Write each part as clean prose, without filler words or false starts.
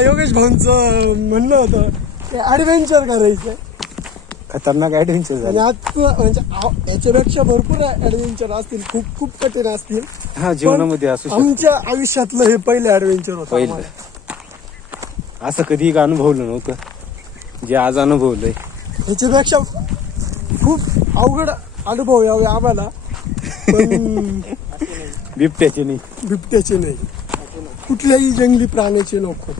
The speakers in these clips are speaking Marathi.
योगेश भाऊंचं म्हणणं होतं ते ऍडव्हेंचर करायचं, खतरनाक ऍडव्हेंचर आणि झालं. आज म्हणजे याच्यापेक्षा भरपूर ऍडव्हेंचर असतील, खूप खूप कठीण असतील. हा, जीवनामध्ये असू शकतं. आमच्या आयुष्यातलं हे पहिलं ऍडव्हेंचर होतं पहिलं आम्हाला. असं कधी अनुभवलं नव्हतं जे आज अनुभवलंय. ह्याच्यापेक्षा खूप अवघड अनुभव यावे आम्हाला, पण बिबट्याचे नाही. बिबट्याचे नाही, कुठल्याही जंगली प्राण्याचे नको.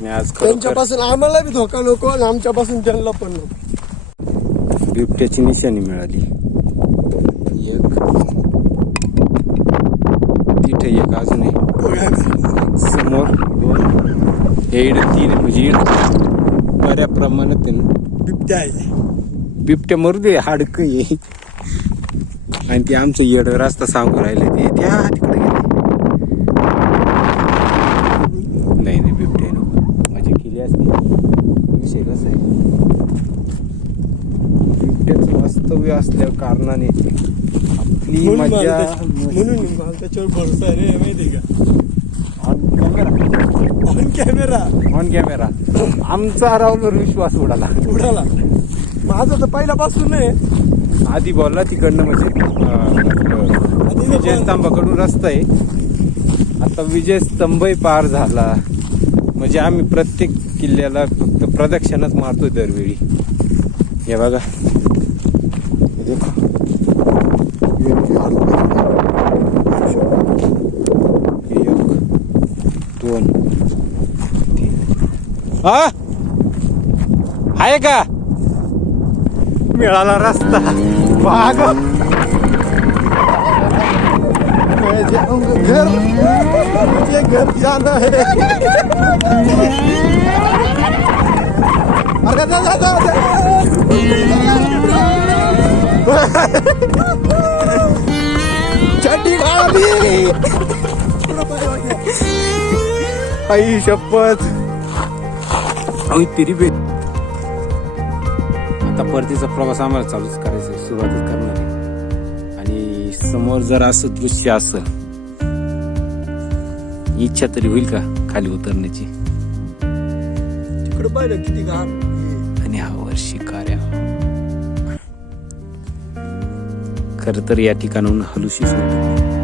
मी आज खरोखर त्यांच्यापासून आम्हाला बी धोका नको आणि आमच्यापासून त्यांना पण नको. बिबट्याची निशाणी मिळाली. एक तिथे एक अजून आहे समोर, दोन, हे तीन, म्हणजे बऱ्या प्रमाणात आहे ना बिबट्या आहे. बिबट्या मरू दे, हाडकं आहे. आणि ते आमचं येड रस्ता सांगू राहिले ते त्या तिकडे गेले. नाही नाही, बिबट्या नको, माझी केली असते. विषय कसा आहे, बिबट्याचं वास्तव्य असल्या कारणाने आपली म्हणून मजा मला त्याच्यावर भरोसा आहे रे, माहिती का. ऑन कॅमेरा ऑन कॅमेरा आमचा राववर विश्वास उडाला. माझं तर पहिल्यापासून आहे. आधी बोलला तिकडनं, म्हणजे विजय स्तंभाकडून रस्ता आहे. आता विजय स्तंभही पार झाला, म्हणजे आम्ही प्रत्येक किल्ल्याला फक्त प्रदक्षिणाच मारतोय दरवेळी. हे बघा, हे देखो. एक, दोन, तीन. हा, आहे का मिळाला रस्ता. बाग घर मुझे घर जाना है. अरे जा. चड्डी घाली. आई शपथ. तरी बेत आता परतीचा प्रवास आम्हाला चालूच करायचा आहे, सुरुवातच करणार आहे. आणि समोर जर असं दृश्य असं, इच्छा तरी होईल का खाली उतरण्याची. तिकडे पाहिलं किती घाण. आणि हा वर्षी कार्य खर तर या ठिकाणाहून हलुशीच होतो.